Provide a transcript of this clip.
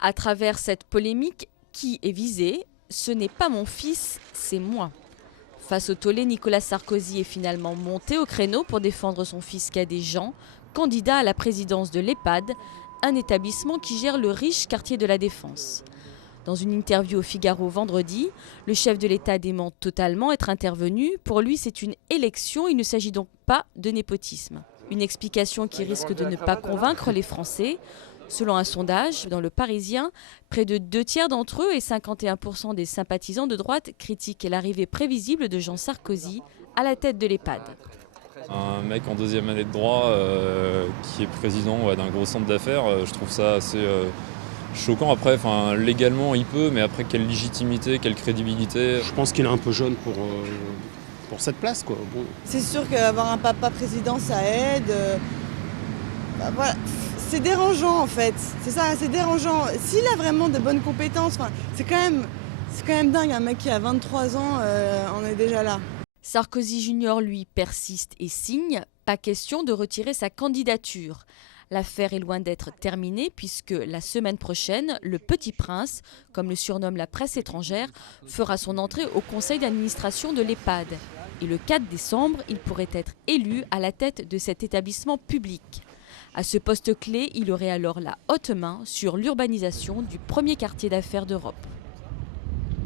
À travers cette polémique, qui est visé? Ce n'est pas mon fils, c'est moi. Face au tollé, Nicolas Sarkozy est finalement monté au créneau pour défendre son fils cadet Jean, candidat à la présidence de l'EHPAD, un établissement qui gère le riche quartier de la Défense. Dans une interview au Figaro vendredi, le chef de l'État dément totalement être intervenu. Pour lui, c'est une élection, il ne s'agit donc pas de népotisme. Une explication qui risque de ne pas convaincre les Français. Selon un sondage dans Le Parisien, près de 2 tiers d'entre eux et 51% des sympathisants de droite critiquent l'arrivée prévisible de Jean Sarkozy à la tête de l'EHPAD. Un mec en deuxième année de droit qui est président d'un gros centre d'affaires, je trouve ça assez choquant. Après, légalement il peut, mais après quelle légitimité, quelle crédibilité? Je pense qu'il est un peu jeune pour cette place, quoi. Bon. C'est sûr qu'avoir un papa président, ça aide. Voilà. C'est dérangeant en fait, c'est ça, c'est dérangeant. S'il a vraiment de bonnes compétences, c'est quand même dingue, un mec qui a 23 ans, on est déjà là. Sarkozy Junior, lui, persiste et signe. Pas question de retirer sa candidature. L'affaire est loin d'être terminée puisque la semaine prochaine, le Petit Prince, comme le surnomme la presse étrangère, fera son entrée au conseil d'administration de l'EHPAD. Et le 4 décembre, il pourrait être élu à la tête de cet établissement public. À ce poste clé, il aurait alors la haute main sur l'urbanisation du premier quartier d'affaires d'Europe.